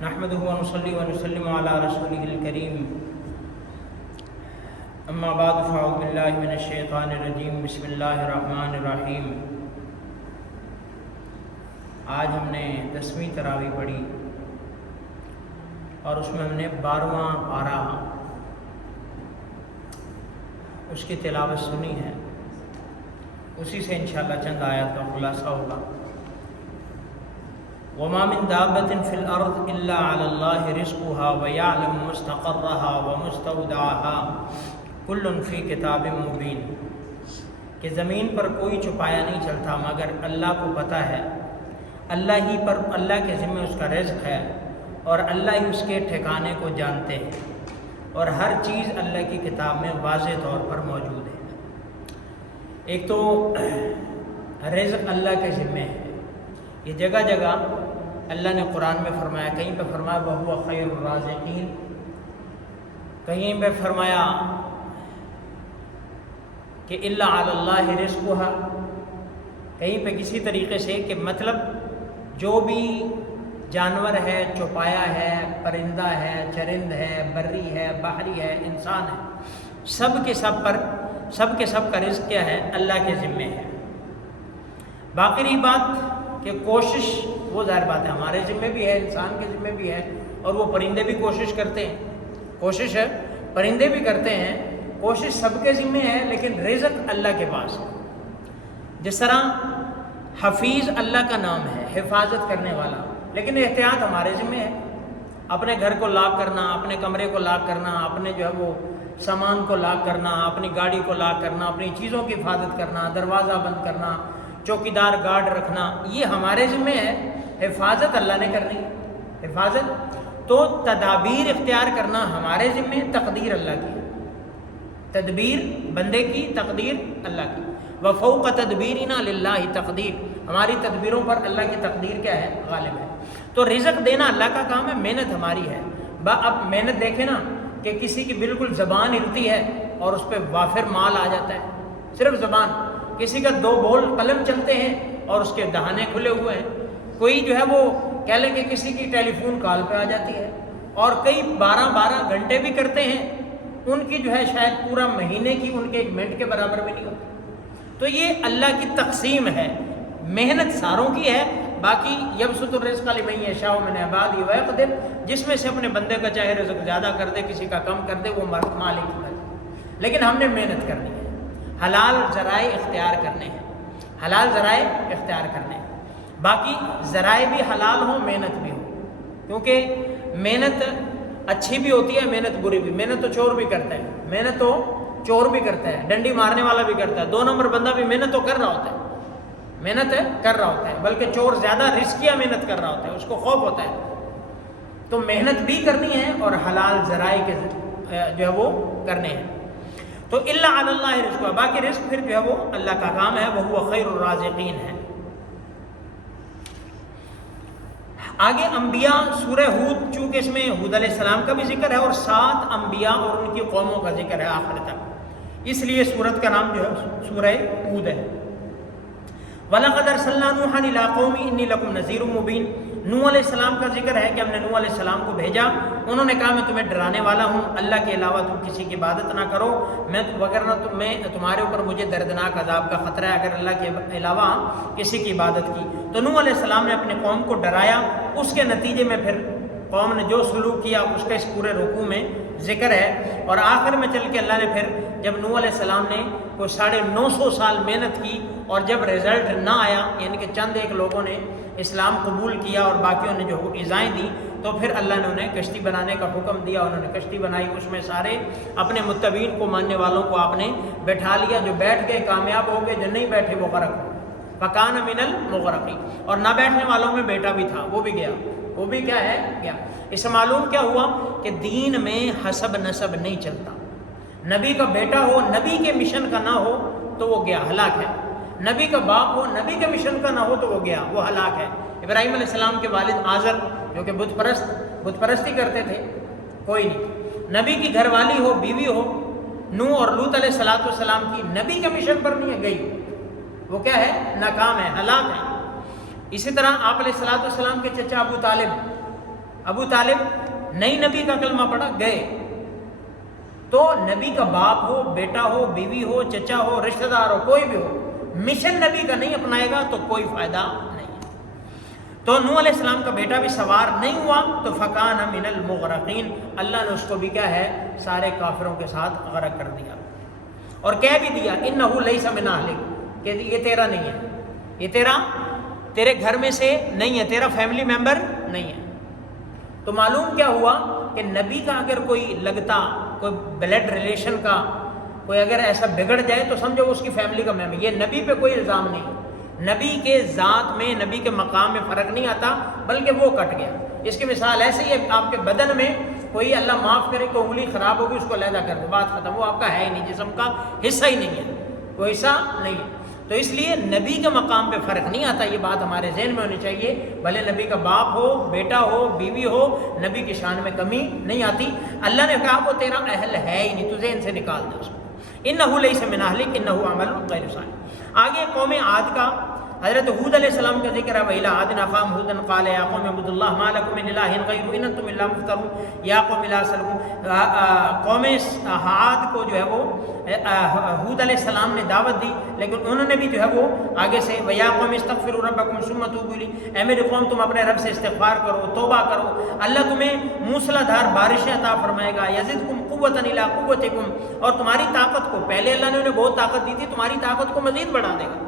نحمده ونصلي ونسلم على رسوله الكريم اما بعد فاعوذ باللہ من الشیطان الرجیم بسم اللہ الرحمن الرحیم۔ آج ہم نے 10ویں تراویح پڑھی اور اس میں ہم نے 12واں پارہ اس کی تلاوت سنی ہے، اسی سے انشاءاللہ چند آیات کا خلاصہ ہوگا۔ وما من دابة في الأرض إلا على الله رزقها ويعلم مستقرها ومستودعها كل في كتاب مبين، کہ زمین پر کوئی چھپایا نہیں چلتا مگر اللہ کو پتہ ہے، اللہ ہی پر اللہ کے ذمہ اس کا رزق ہے اور اللہ ہی اس کے ٹھکانے کو جانتے ہیں، اور ہر چیز اللہ کی کتاب میں واضح طور پر موجود ہے۔ ایک تو رزق اللہ کے ذمہ ہے، یہ جگہ جگہ اللہ نے قرآن میں فرمایا، کہیں پہ فرمایا وَهُوَ خَيْرُ الرَّازِقِينَ، کہیں پہ فرمایا کہ إِلَّا عَلَى اللَّهِ رِزْقُهَا، کہیں پہ کسی طریقے سے کہ مطلب جو بھی جانور ہے، چوپایا ہے، پرندہ ہے، چرند ہے، بری ہے، بحری ہے، انسان ہے، سب کے سب کا رزق کیا ہے؟ اللہ کے ذمے ہے۔ باقی رہی بات کہ کوشش، وہ ظاہر بات ہے ہمارے ذمے بھی ہے، انسان کے ذمے بھی ہے، اور وہ پرندے بھی کوشش کرتے ہیں، کوشش ہے پرندے بھی کرتے ہیں، کوشش سب کے ذمے ہے، لیکن رزق اللہ کے پاس ہے۔ جس طرح حفیظ اللہ کا نام ہے، حفاظت کرنے والا، لیکن احتیاط ہمارے ذمے ہے۔ اپنے گھر کو لاک کرنا، اپنے کمرے کو لاک کرنا، اپنے جو ہے وہ سامان کو لاک کرنا، اپنی گاڑی کو لاک کرنا، اپنی چیزوں کی حفاظت کرنا، دروازہ بند کرنا، چوکیدار گارڈ رکھنا، یہ ہمارے ذمہ ہے۔ حفاظت اللہ نے کرنی ہے، حفاظت تو تدابیر اختیار کرنا ہمارے ذمہ، تقدیر اللہ کی، تدبیر بندے کی، تقدیر اللہ کی۔ وفوق تدبیرنا للہ تقدیر، ہماری تدبیروں پر اللہ کی تقدیر کیا ہے؟ غالب ہے۔ تو رزق دینا اللہ کا کام ہے، محنت ہماری ہے۔ اب محنت دیکھیں نا کہ کسی کی بالکل زبان ہلتی ہے اور اس پہ وافر مال آ جاتا ہے، صرف زبان، کسی کا 2 بول قلم چلتے ہیں اور اس کے دہانے کھلے ہوئے ہیں، کوئی جو ہے وہ کہہ لے کہ کسی کی ٹیلی فون کال پہ آ جاتی ہے، اور کئی 12 گھنٹے بھی کرتے ہیں، ان کی جو ہے شاید پورا مہینے کی ان کے 1 منٹ کے برابر بھی نہیں ہوتی۔ تو یہ اللہ کی تقسیم ہے، محنت ساروں کی ہے۔ باقی یبسط الرزق لمن یشاء من عبادہ ویقدر، جس میں سے اپنے بندے کا چاہے رزق زیادہ کر دے، کسی کا کم کر دے، وہ مالک ہے، لیکن ہم نے محنت کرنی ہے، حلال ذرائع اختیار کرنے ہیں، حلال ذرائع اختیار کرنے ہیں۔ باقی ذرائع بھی حلال ہوں، محنت بھی ہو، کیونکہ محنت اچھی بھی ہوتی ہے، محنت بری بھی۔ محنت تو چور بھی کرتا ہے، محنت تو چور بھی کرتا ہے، ڈنڈی مارنے والا بھی کرتا ہے، 2 نمبر بندہ بھی محنت تو کر رہا ہوتا ہے، محنت کر رہا ہوتا ہے، بلکہ چور زیادہ رسکیہ محنت کر رہا ہوتا ہے، اس کو خوف ہوتا ہے۔ تو محنت بھی کرنی ہے اور حلال ذرائع کے جو ہے وہ کرنے ہیں۔ تو الا علی اللہ رزق، باقی رزق پھر جو ہے وہ اللہ کا کام ہے، وہو خیر الرازقین ہے۔ آگے انبیاء، سورہ ہود، چونکہ اس میں ہود علیہ السلام کا بھی ذکر ہے اور 7 انبیاء اور ان کی قوموں کا ذکر ہے آخر تک، اس لیے سورت کا نام جو ہے سورہ ہود ہے۔ وَلَقَدْ أَرْسَلْنَا نُوحًا إِلَىٰ قَوْمِهِ إِنِّي لَكُمْ نَذِيرٌ مُّبِينٌ، نوح علیہ السلام کا ذکر ہے کہ ہم نے نوح علیہ السلام کو بھیجا، انہوں نے کہا میں تمہیں ڈرانے والا ہوں، اللہ کے علاوہ تم کسی کی عبادت نہ کرو، وگرنہ تمہارے اوپر مجھے دردناک عذاب کا خطرہ ہے اگر اللہ کے علاوہ کسی کی عبادت کی۔ تو نوح علیہ السلام نے اپنے قوم کو ڈرایا، اس کے نتیجے میں پھر قوم نے جو سلوک کیا اس کا اس پورے رکوع میں ذکر ہے، اور آخر میں چل کے اللہ نے پھر جب نوح علیہ السلام نے کوئی 950 سال محنت کی اور جب رزلٹ نہ آیا، یعنی کہ چند ایک لوگوں نے اسلام قبول کیا اور باقیوں نے جو ایذائیں دی، تو پھر اللہ نے انہیں کشتی بنانے کا حکم دیا، انہوں نے کشتی بنائی، اس میں سارے اپنے متبعین کو، ماننے والوں کو آپ نے بیٹھا لیا، جو بیٹھ گئے کامیاب ہو گئے، جو نہیں بیٹھے وہ غرق ہو، فکان من المغرقین، اور نہ بیٹھنے والوں میں بیٹا بھی تھا، وہ بھی گیا، وہ بھی کیا ہے؟ گیا۔ اس سے معلوم کیا ہوا کہ دین میں حسب نسب نہیں چلتا، نبی کا بیٹا ہو، نبی کے مشن کا نہ ہو تو وہ گیا، ہلاک ہے، نبی کا باپ ہو، نبی کے مشن کا نہ ہو تو وہ گیا، وہ ہلاک ہے۔ ابراہیم علیہ السلام کے والد آزر جو کہ بت پرستی کرتے تھے، کوئی نہیں، نبی کی گھر والی ہو، بیوی ہو، نوح اور لوط علیہ السلام کی، نبی کے مشن پر نہیں ہے، گئی، وہ کیا ہے؟ ناکام ہے، ہلاک ہے۔ اسی طرح آپ علیہ السلام کے چچا ابو طالب، ابو طالب نئی نبی کا کلمہ پڑھا گئے، تو نبی کا باپ ہو، بیٹا ہو، بیوی ہو، چچا ہو، رشتہ دار ہو، کوئی بھی ہو، مشن نبی کا نہیں اپنائے گا تو کوئی فائدہ نہیں ہے۔ تو نوح علیہ السلام کا بیٹا بھی سوار نہیں ہوا تو فکان من المغرقین، اللہ نے اس کو بھی کیا ہے سارے کافروں کے ساتھ غرق کر دیا، اور کہہ بھی دیا انہ لیس من اہلک، کہ یہ تیرا نہیں ہے، یہ تیرے گھر میں سے نہیں ہے، تیرا فیملی ممبر نہیں ہے۔ تو معلوم کیا ہوا کہ نبی کا اگر کوئی لگتا، کوئی بلڈ ریلیشن کا کوئی اگر ایسا بگڑ جائے تو سمجھو اس کی فیملی کا ممبر، یہ نبی پہ کوئی الزام نہیں، نبی کے ذات میں، نبی کے مقام میں فرق نہیں آتا، بلکہ وہ کٹ گیا۔ اس کی مثال ایسے ہی ہے، آپ کے بدن میں کوئی اللہ معاف کرے کہ انگلی خراب ہوگی، اس کو علیحدہ کر دو، بات ختم، وہ آپ کا ہے ہی نہیں، جسم کا حصہ ہی نہیں ہے، وہ حصہ نہیں ہے۔ تو اس لیے نبی کے مقام پہ فرق نہیں آتا، یہ بات ہمارے ذہن میں ہونی چاہیے، بھلے نبی کا باپ ہو، بیٹا ہو، بیوی ہو، نبی کی شان میں کمی نہیں آتی۔ اللہ نے کہا وہ تیرا اہل ہے ہی نہیں، تو ذہن سے نکال دے اس کو، انہ لیس من اہلک انہ عمل غیر صالح۔ آگے قوم عاد کا حضرت ہود علیہ السلام کا ذکر ہے، وَإِلَىٰ عَادٍ أَخَاهُمْ هُودًا قَالَ يَا قَوْمِ اعْبُدُوا اللَّهَ مَا لَكُم مِّنْ إِلَٰهٍ غَيْرُهُ إِنْ أَنتُمْ إِلَّا مُفْتَرُونَ یا قوم لا تَعْلَمُونَ۔ قوم عاد کو جو ہے وہ ہود علیہ السلام نے دعوت دی، لیکن انہوں نے بھی جو ہے وہ آگے سے وَيَا قَوْمِ اسْتَغْفِرُوا رَبَّكُمْ ثُمَّ تُوبُوا إِلَيْهِ، اے میری قوم تم اپنے رب سے استغفار کرو، توبہ کرو، اللہ تمہیں موسلادھار بارشیں عطا فرمائے گا، یزدکم قوۃ الی قوتکم، اور تمہاری طاقت کو، پہلے اللہ نے انہیں بہت طاقت دی تھی، تمہاری طاقت کو مزید بڑھا دے گا۔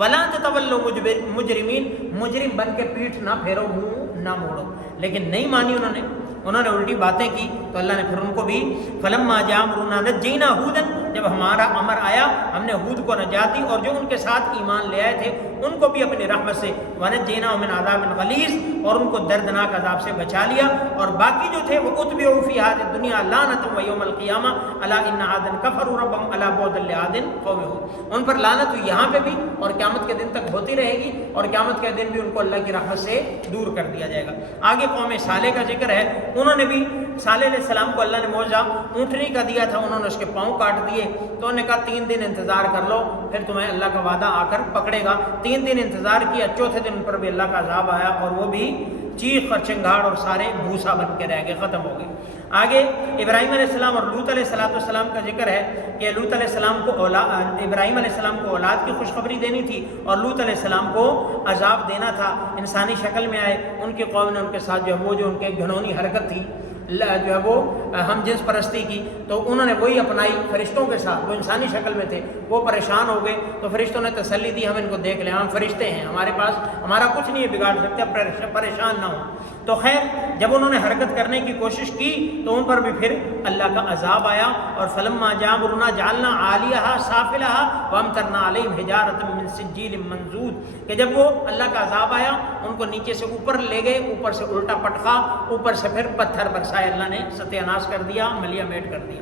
وَلَا تَتَوَلَّوْا مُجْرِمِينَ، مجرم بن کے پیٹھ نہ پھیرو، منہ نہ موڑو، لیکن نہیں مانی انہوں نے الٹی باتیں کی، تو اللہ نے پھر ان کو بھی فَلَمَّا جَاءَ أَمْرُنَا نَجَّيْنَا هُودًا، جب ہمارا امر آیا ہم نے ہود کو نجات دی، اور جو ان کے ساتھ ایمان لے آئے تھے ان کو بھی اپنی رحمت سے وَنَجَّيْنَاهُم مِّنْ عَذَابٍ غَلِيظٍ، اور ان کو دردناک عذاب سے بچا لیا، اور باقی جو تھے وہ اتبعوا فی هذه الدنیا لعنۃ ویوم القیامہ الا ان عادا کفروا ربهم الا بعدا لعاد قوم ہود، ان پر لعنت یہاں پہ بھی اور قیامت کے دن تک ہوتی رہے گی، اور قیامت کے دن بھی ان کو اللہ کی رحمت سے دور کر دیا جائے گا۔ آگے قوم صالح کا ذکر ہے، انہوں نے بھی صالح علیہ السلام کو اللہ نے معجزہ اونٹنی کا دیا تھا، انہوں نے اس کے پاؤں کاٹ دیے، تو انہوں نے کہا 3 دن انتظار کر لو، پھر تمہیں اللہ کا وعدہ آ کر پکڑے گا۔ 3 دن انتظار کیا، چوتھے دن ان پر بھی اللہ کا عذاب آیا، اور وہ بھی چیخ اور چنگاڑ اور سارے بھوسا بن کے رہ گئے، ختم ہو گئے۔ آگے ابراہیم علیہ السلام اور لوط علیہ السلام کا ذکر ہے کہ لوط علیہ السلام کو ابراہیم علیہ السلام کو اولاد کی خوشخبری دینی تھی، اور لوط علیہ السلام کو عذاب دینا تھا، انسانی شکل میں آئے، ان کی قوم نے ان کے ساتھ جو وہ جو ان کے گھنونی حرکت تھی جو ہے وہ ہم جنس پرستی کی، تو انہوں نے وہی اپنائی فرشتوں کے ساتھ، وہ انسانی شکل میں تھے، وہ پریشان ہو گئے، تو فرشتوں نے تسلی دی ہم ان کو دیکھ لیں، ہم فرشتے ہیں، ہمارے پاس ہمارا کچھ نہیں ہے بگاڑ سکتے، پریشان نہ ہو۔ تو خیر جب انہوں نے حرکت کرنے کی کوشش کی تو ان پر بھی پھر اللہ کا عذاب آیا، اور فلما جاء امرنا جعلنا عالیہا سافلہا وامطرنا علیہم حجارۃ من سجیل منضود، کہ جب وہ اللہ کا عذاب آیا ان کو نیچے سے اوپر لے گئے، اوپر سے الٹا پٹخا، اوپر سے پھر پتھر برسائے، اللہ نے ستیہ ناش کر دیا، ملیا میٹ کر دیا۔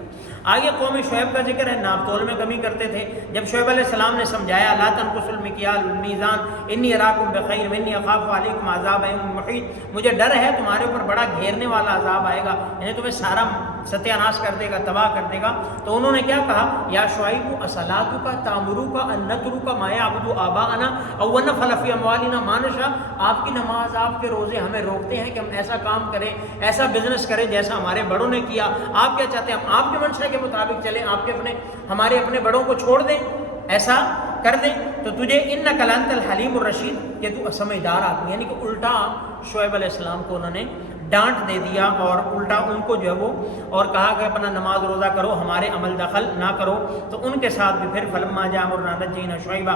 آگے قوم شعیب کا ذکر ہے، ناپ تول میں کمی کرتے تھے، جب شعیب علیہ السلام نے سمجھایا لا تنقصوا المکیال والمیزان انی اراکم بخیر انی اخاف علیکم عذاب یوم محیط، مجھے ڈر ہے تمہارے اوپر بڑا گھیرنے والا عذاب آئے گا، یعنی تمہیں سارا ستیہ ناش کر دے گا، تباہ کر دے گا۔ تو انہوں نے کیا کہا، یا شعیب اصلاتک تامرک ان نترک ما یعبد آباءنا او نفعل فی اموالنا ما نشاء، آپ کی نماز آپ کے روزے ہمیں روکتے ہیں کہ ہم ایسا کام کریں، ایسا بزنس کریں جیسا ہمارے بڑوں نے کیا، آپ کیا چاہتے ہیں ہم آپ کے منشا کے مطابق چلیں، آپ کے ہمارے اپنے بڑوں کو چھوڑ دیں، ایسا کر دیں، تو تجھے انک لانت الحلیم الرشید، کہ تو سمجھدار آدمی، یعنی کہ الٹا شعیب علیہ السلام کو انہوں نے ڈانٹ دے دیا، اور الٹا ان کو جو ہے وہ اور کہا کہ اپنا نماز روزہ کرو، ہمارے عمل دخل نہ کرو۔ تو ان کے ساتھ بھی پھر فلما جاء امرنا نجینا شعیبا،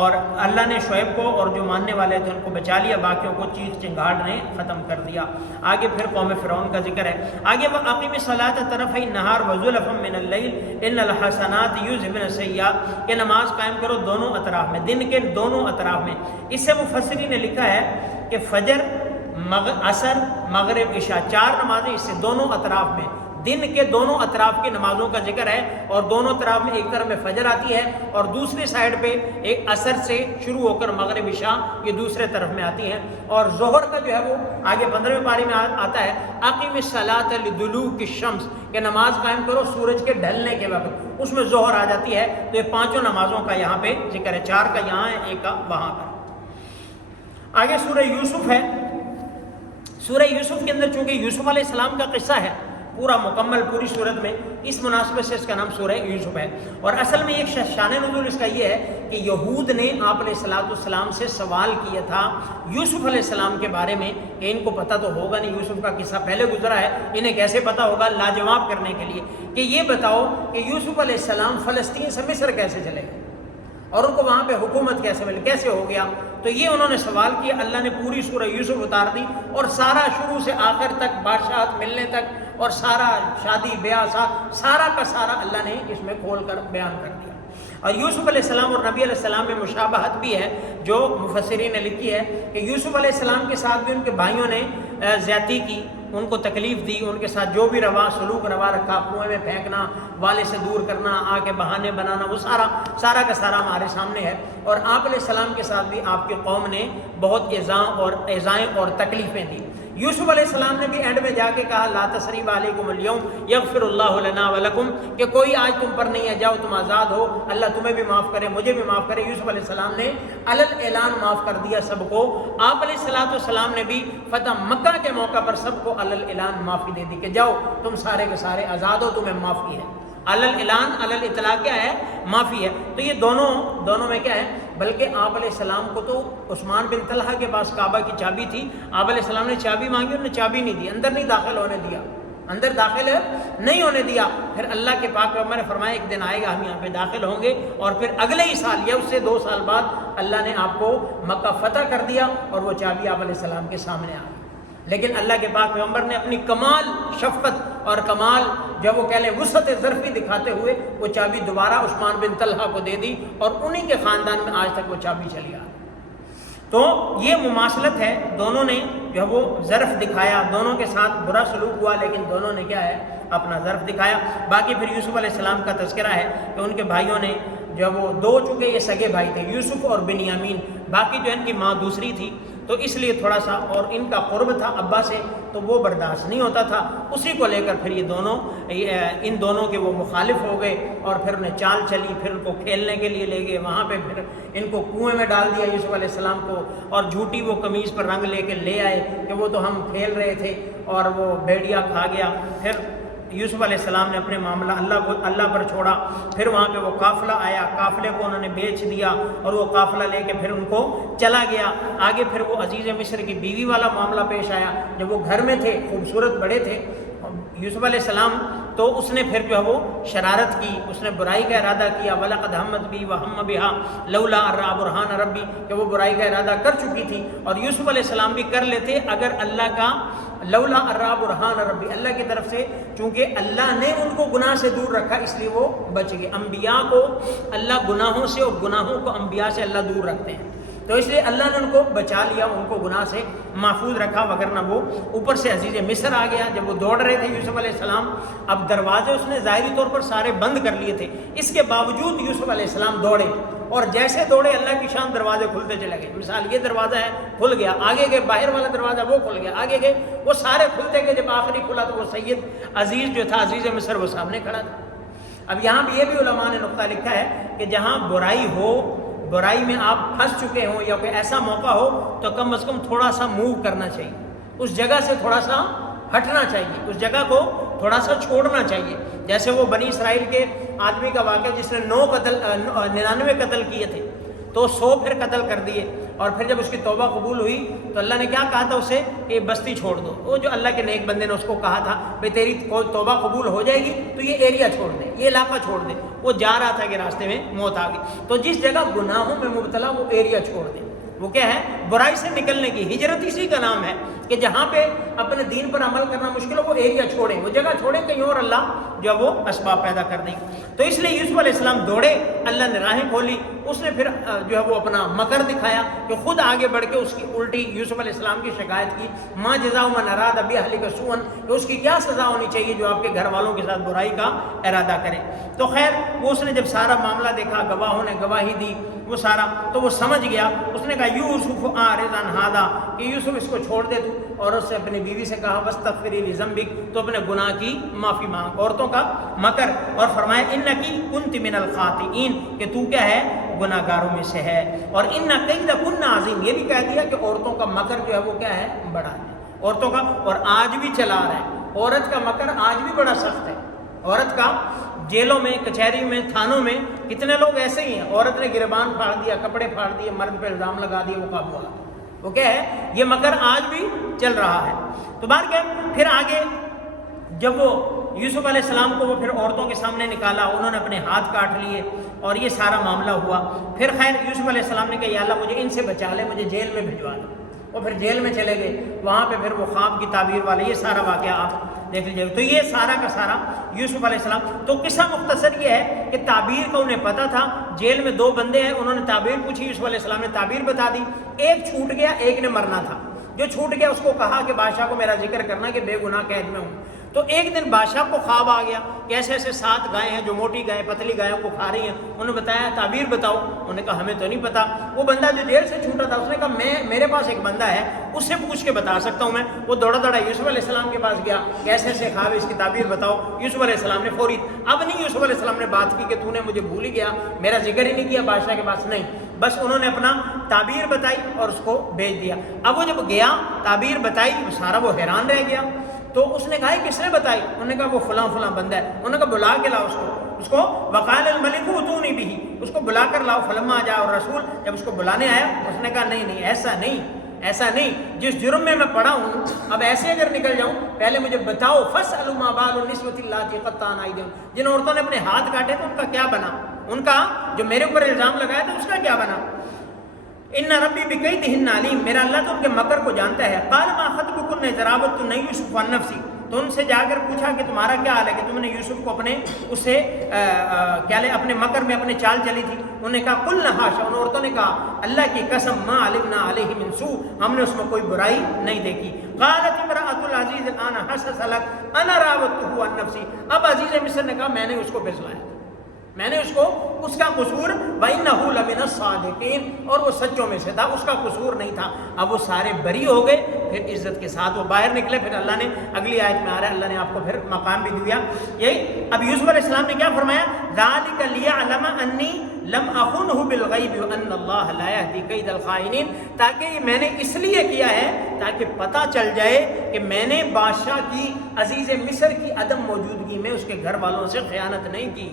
اور اللہ نے شعیب کو اور جو ماننے والے تھے ان کو بچا لیا، باقیوں کو چیخ چنگاڑ نے ختم کر دیا۔ آگے پھر قوم فرعون کا ذکر ہے، آگے وَأَقِمِ الصَّلَاةَ طَرَفَيِ النَّهَارِ وَزُلَفًا مِّنَ اللَّيْلِ إِنَّ الْحَسَنَاتِ يُذْهِبْنَ السَّيِّئَاتِ، کہ نماز قائم کرو دونوں اطراف میں، دن کے دونوں اطراف میں۔ اس سے مفسرین نے لکھا ہے کہ فجر، عصر، مغرب، عشاء، 4 نمازیں اس سے دونوں اطراف میں، دن کے دونوں اطراف کی نمازوں کا ذکر ہے، اور دونوں اطراف میں ایک طرف میں فجر آتی ہے، اور دوسری سائڈ پہ ایک عصر سے شروع ہو کر مغرب، عشاء یہ دوسرے طرف میں آتی ہیں، اور ظہر کا جو ہے وہ آگے 15ویں پاری میں آتا ہے اقیم الصلاۃ لدلوک الشمس، کہ نماز قائم کرو سورج کے ڈھلنے کے وقت، اس میں ظہر آ جاتی ہے۔ تو یہ 5 نمازوں کا یہاں پہ ذکر ہے، 4 کا یہاں ہے، 1 کا وہاں پر۔ آگے سورہ یوسف ہے، سورہ یوسف کے اندر چونکہ یوسف علیہ السلام کا قصہ ہے پورا مکمل پوری صورت میں، اس مناسبت سے اس کا نام سورہ یوسف ہے. اور اصل میں ایک شان نزول اس کا یہ ہے کہ یہود نے آپ علیہ السلام سے سوال کیا تھا یوسف علیہ السلام کے بارے میں کہ ان کو پتہ تو ہوگا نہیں، یوسف کا قصہ پہلے گزرا ہے، انہیں کیسے پتہ ہوگا، لاجواب کرنے کے لیے کہ یہ بتاؤ کہ یوسف علیہ السلام فلسطین سے مصر کیسے چلے گئے اور ان کو وہاں پہ حکومت کیسے ملی، کیسے ہو گیا. تو یہ انہوں نے سوال کیا، اللہ نے پوری سورہ یوسف اتار دی اور سارا شروع سے آخر تک، بادشاہت ملنے تک اور سارا شادی بیاہ سارا کا سارا اللہ نے اس میں کھول کر بیان کر دیا. اور یوسف علیہ السلام اور نبی علیہ السلام میں مشابہت بھی ہے، جو مفسرین نے لکھی ہے کہ یوسف علیہ السلام کے ساتھ بھی ان کے بھائیوں نے زیادتی کی، ان کو تکلیف دی، ان کے ساتھ جو بھی سلوک روا رکھا، کنویں میں پھینکنا، والے سے دور کرنا، آ کے بہانے بنانا، وہ سارا کا سارا ہمارے سامنے ہے. اور آپ علیہ السلام کے ساتھ بھی آپ کی قوم نے بہت ایذائیں اور تکلیفیں دی. یوسف علیہ السلام نے بھی اینڈ میں جا کے کہا لا تثریب علیکم اليوم یغفر اللہ لنا ولکم، کہ کوئی آج تم پر نہیں ہے، جاؤ تم آزاد ہو، اللہ تمہیں بھی معاف کرے، مجھے بھی معاف کرے. یوسف علیہ السلام نے علل اعلان معاف کر دیا سب کو. آپ علیہ السلام نے بھی فتح مکہ کے موقع پر سب کو علل اعلان معافی دے دی کہ جاؤ تم سارے کے سارے آزاد ہو، تمہیں معافی ہے. علل اعلان علل اطلاق کیا ہے؟ معافی ہے. تو یہ دونوں میں کیا ہے؟ بلکہ آپ علیہ السلام کو تو عثمان بن طلحہ کے پاس کعبہ کی چابی تھی، آپ علیہ السلام نے چابی مانگی، انہوں نے چابی نہیں دی، اندر نہیں داخل ہونے دیا، اندر داخل نہیں ہونے دیا. پھر اللہ کے پاک پیغمبر نے فرمایا ایک دن آئے گا ہم یہاں پہ داخل ہوں گے، اور پھر اگلے ہی سال یا اس سے 2 سال بعد اللہ نے آپ کو مکہ فتح کر دیا اور وہ چابی آپ علیہ السلام کے سامنے آ گئی. لیکن اللہ کے پاک پیغمبر نے اپنی کمال شفقت اور کمال جب وہ کہہ لیں وسعت ظرفی دکھاتے ہوئے وہ چابی دوبارہ عثمان بن طلحہ کو دے دی، اور انہی کے خاندان میں آج تک وہ چابی چلی آ. تو یہ مماثلت ہے، دونوں نے جو وہ ظرف دکھایا، دونوں کے ساتھ برا سلوک ہوا لیکن دونوں نے کیا ہے؟ اپنا ظرف دکھایا. باقی پھر یوسف علیہ السلام کا تذکرہ ہے کہ ان کے بھائیوں نے جب وہ چونکہ یہ سگے بھائی تھے یوسف اور بنیامین، باقی جو ان کی ماں دوسری تھی تو اس لیے تھوڑا سا اور ان کا قرب تھا ابا سے تو وہ برداشت نہیں ہوتا تھا، اسی کو لے کر پھر ان دونوں کے وہ مخالف ہو گئے اور پھر انہیں چال چلی، پھر ان کو کھیلنے کے لیے لے گئے، وہاں پہ پھر ان کو کنویں میں ڈال دیا یوسف علیہ السلام کو، اور جھوٹی وہ قمیض پر رنگ لے کے لے آئے کہ وہ تو ہم کھیل رہے تھے اور وہ بھیڑیا کھا گیا. پھر یوسف علیہ السلام نے اپنے معاملہ اللہ پر چھوڑا. پھر وہاں پہ وہ قافلہ آیا، قافلے کو انہوں نے بیچ دیا اور وہ قافلہ لے کے پھر ان کو چلا گیا. آگے پھر وہ عزیز مصر کی بیوی والا معاملہ پیش آیا. جب وہ گھر میں تھے، خوبصورت بڑے تھے یوسف علیہ السلام، تو اس نے پھر جو ہے وہ شرارت کی، اس نے برائی کا ارادہ کیا. وَلَقَدْ هَمَّتْ بِهِ وَهَمَّ بِهَا لَوْلَا أَن رَأَىٰ بُرْهَانَ رَبِّهِ، کہ وہ برائی کا ارادہ کر چکی تھی. اور یوسف علیہ السلام بھی کر لیتے اگر اللہ کا لولا ارا برہان ربی، اللہ کی طرف سے، چونکہ اللہ نے ان کو گناہ سے دور رکھا اس لیے وہ بچ گئے. انبیاء کو اللہ گناہوں سے اور گناہوں کو انبیاء سے اللہ دور رکھتے ہیں، تو اس لیے اللہ نے ان کو بچا لیا، ان کو گناہ سے محفوظ رکھا، وگرنہ وہ اوپر سے عزیز مصر آ گیا. جب وہ دوڑ رہے تھے یوسف علیہ السلام، اب دروازے اس نے ظاہری طور پر سارے بند کر لیے تھے، اس کے باوجود یوسف علیہ السلام دوڑے، اور جیسے دوڑے اللہ کی شان دروازے کھلتے چلے گئے. مثال یہ دروازہ ہے، کھل گیا، آگے گئے باہر والا دروازہ وہ کھل گیا، آگے گئے وہ سارے کھلتے گئے. جب آخری کھلا تو وہ سید عزیز جو تھا، عزیز مصر، وہ سامنے کھڑا تھا. اب یہاں بھی یہ بھی علماء نے نقطہ لکھا ہے کہ جہاں برائی ہو، برائی میں آپ پھنس چکے ہوں یا کوئی ایسا موقع ہو تو کم از کم تھوڑا سا موو کرنا چاہیے، اس جگہ سے تھوڑا سا ہٹنا چاہیے، اس جگہ کو تھوڑا سا چھوڑنا چاہیے. جیسے وہ بنی اسرائیل کے آدمی کا واقعہ جس نے 99 قتل کیے تھے تو 100 پھر قتل کر دیے، اور پھر جب اس کی توبہ قبول ہوئی تو اللہ نے کیا کہا تھا اسے کہ بستی چھوڑ دو. وہ جو اللہ کے نیک بندے نے اس کو کہا تھا بھائی تیری توبہ قبول ہو جائے گی تو یہ ایریا چھوڑ دے، یہ علاقہ چھوڑ دے. وہ جا رہا تھا کہ راستے میں موت آ گئی، تو جس جگہ گناہوں میں مبتلا وہ ایریا چھوڑ دے. وہ کیا ہے؟ برائی سے نکلنے کی ہجرت اسی کا نام ہے کہ جہاں پہ اپنے دین پر عمل کرنا مشکل ہو وہ ایریا چھوڑیں، وہ جگہ چھوڑیں، کہیں اور اللہ جو وہ اسباب پیدا کر دیں. تو اس لیے یوسف علیہ السلام دوڑے، اللہ نے راہیں کھولی. اس نے پھر جو ہے وہ اپنا مکر دکھایا کہ خود آگے بڑھ کے اس کی الٹی یوسف علیہ السلام کی شکایت کی، ما جزاء من اراد باہلک سوءا، کہ اس کی کیا سزا ہونی چاہیے جو آپ کے گھر والوں کے ساتھ برائی کا ارادہ کرے. تو خیر وہ اس نے جب سارا معاملہ دیکھا، گواہوں نے گواہی دی، وہ سارا، تو وہ سمجھ گیا. اس نے کہا یوسف اعرض عن ھذا، کہ یوسف اس کو چھوڑ دے تو، اور اس سے اپنی بیوی سے کہا واستغفری لذنبک، تو اپنے گناہ کی معافی مانگ. عورتوں کا مکر، اور فرمایا انکی کنت من الخاطئین، کہ تو کیا ہے؟ گناہ گاروں میں سے ہے. اور ان کیدکن عظیم، یہ بھی کہہ دیا کہ عورتوں کا مکر جو ہے وہ کیا ہے؟ بڑا ہے. عورتوں کا، اور آج بھی چلا رہا ہے۔ عورت کا مکر آج بھی بڑا سخت ہے، عورت کا جیلوں میں، کچہری میں، تھانوں میں کتنے لوگ ایسے ہی ہیں، عورت نے گریبان پھاڑ دیا، کپڑے پھاڑ دیے، مرد پہ الزام لگا دیے، وہ قابو آ گیا۔ وہ کیا ہے؟ یہ مکر آج بھی چل رہا ہے۔ تو بار کیا پھر آگے جب وہ یوسف علیہ السلام کو وہ پھر عورتوں کے سامنے نکالا، انہوں نے اپنے ہاتھ کاٹ لیے اور یہ سارا معاملہ ہوا۔ پھر خیر یوسف علیہ السلام نے کہا یا اللہ مجھے ان سے بچا لے، مجھے جیل میں بھجوا دے۔ وہ پھر جیل میں چلے گئے، وہاں پہ پھر وہ خواب کی تعبیر والے یہ سارا واقعہ آپ دیکھ لیجیے۔ تو یہ سارا کا سارا یوسف علیہ السلام۔ تو قصہ مختصر یہ ہے کہ تعبیر کا انہیں پتہ تھا، جیل میں دو بندے ہیں، انہوں نے تعبیر پوچھی، یوسف علیہ السلام نے تعبیر بتا دی، ایک چھوٹ گیا، ایک نے مرنا تھا۔ جو چھوٹ گیا اس کو کہا کہ بادشاہ کو میرا ذکر کرنا کہ بے گناہ قید میں ہوں۔ تو ایک دن بادشاہ کو خواب آ گیا کہ ایسے ایسے 7 گائے ہیں جو موٹی گائے پتلی گایوں کو کھا رہی ہیں۔ انہوں نے بتایا تعبیر بتاؤ، انہوں نے کہا ہمیں تو نہیں پتا۔ وہ بندہ جو جیل سے چھوٹا تھا اس نے کہا میرے پاس ایک بندہ ہے، اس سے پوچھ کے بتا سکتا ہوں میں۔ وہ دوڑا دوڑا یوسف علیہ السلام کے پاس گیا کہ ایسے ایسے خواب اس کی تعبیر بتاؤ۔ یوسف علیہ السلام نے فوری اب نہیں یوسف علیہ السلام نے بات کی کہ تو نے مجھے بھول ہی گیا، میرا ذکر ہی نہیں کیا بادشاہ کے پاس، نہیں، بس انہوں نے اپنا تعبیر بتائی اور اس کو بھیج دیا۔ اب وہ جب گیا تعبیر بتائی، سارا وہ حیران رہ گیا۔ تو اس نے کہا کس نے بتائی؟ انہوں نے کہا وہ فلاں فلاں بندہ ہے۔ انہوں نے کہا بلا کے لاؤ اس کو وقال الملک اتونی بہ، اس کو بلا کر لاؤ۔ فلما جاء الرسول، جب اس کو بلانے آیا اس نے کہا نہیں ایسا نہیں، جس جرم میں پڑا ہوں اب ایسے اگر نکل جاؤں، پہلے مجھے بتاؤ فاسألوا ما بال النسوۃ اللاتي قطعن ایدیہن، جن عورتوں نے اپنے ہاتھ کاٹے تو ان کا کیا بنا، ان کا جو میرے اوپر الزام لگایا تھا اس کا کیا بنا۔ ان ربی بکیدہن علیم، میرا اللہ تو ان کے مکر کو جانتا ہے۔ قال ما خطبکن اذ راودتن یوسف عن نفسی، تو ان سے جا کر پوچھا کہ تمہارا کیا حال ہے کہ تم نے یوسف کو اپنے مکر میں اپنے چال چلی تھی۔ انہوں نے کہا قلنا حاشا، ان عورتوں نے کہا اللہ کی قسم ما علمنا علیہ من سوء، ہم نے اس میں کوئی برائی نہیں دیکھی۔ قالت امرأۃ العزیز الآن حسس لک انا راودتہ عن نفسی، اب عزیز مصر نے کہا میں نے اس کو پھسلایا، میں نے اس کا قصور وَإِنَّهُ لَمِنَ الصَّادِقِينَ، اور وہ سچوں میں سے تھا، اس کا قصور نہیں تھا۔ اب وہ سارے بری ہو گئے، پھر عزت کے ساتھ وہ باہر نکلے۔ پھر اللہ نے اگلی آیت میں آ رہا ہے، اللہ نے آپ کو پھر مقام بھی دیا یہی۔ اب یوسف علیہ السلام نے کیا فرمایا؟ ذَلِكَ لِيَعْلَمَ أَنِّي لَمْ أَخُنْهُ بِالْغَيْبِ وَأَنَّ اللَّهَ لَا يَهْدِي كَيْدَ الْخَائِنِينَ، تاکہ یہ میں نے اس لیے کیا ہے تاکہ پتہ چل جائے کہ میں نے بادشاہ کی، عزیز مصر کی عدم موجودگی میں اس کے گھر والوں سے خیانت نہیں کی۔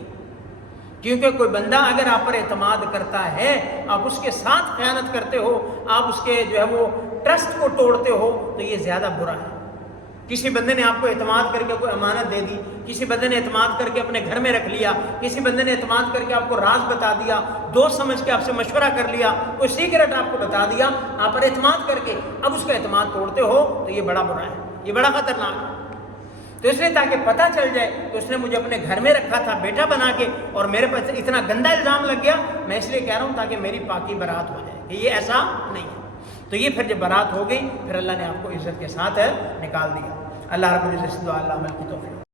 کیونکہ کوئی بندہ اگر آپ پر اعتماد کرتا ہے، آپ اس کے ساتھ خیانت کرتے ہو، آپ اس کے جو ہے وہ ٹرسٹ کو توڑتے ہو، تو یہ زیادہ برا ہے۔ کسی بندے نے آپ کو اعتماد کر کے کوئی امانت دے دی، کسی بندے نے اعتماد کر کے اپنے گھر میں رکھ لیا، کسی بندے نے اعتماد کر کے آپ کو راز بتا دیا، دوست سمجھ کے آپ سے مشورہ کر لیا، کوئی سیکرٹ آپ کو بتا دیا، آپ پر اعتماد کر کے اب اس کا اعتماد توڑتے ہو، تو یہ بڑا برا ہے، یہ بڑا خطرناک ہے۔ تو اس نے تاکہ پتہ چل جائے، تو اس نے مجھے اپنے گھر میں رکھا تھا بیٹا بنا کے، اور میرے پاس اتنا گندا الزام لگ گیا، میں اس لیے کہہ رہا ہوں تاکہ میری پاکی برات ہو جائے کہ یہ ایسا نہیں ہے۔ تو یہ پھر جب برات ہو گئی، پھر اللہ نے آپ کو عزت کے ساتھ نکال دیا۔ اللہ رب العزت دعا اللہ عمل کی توفیق۔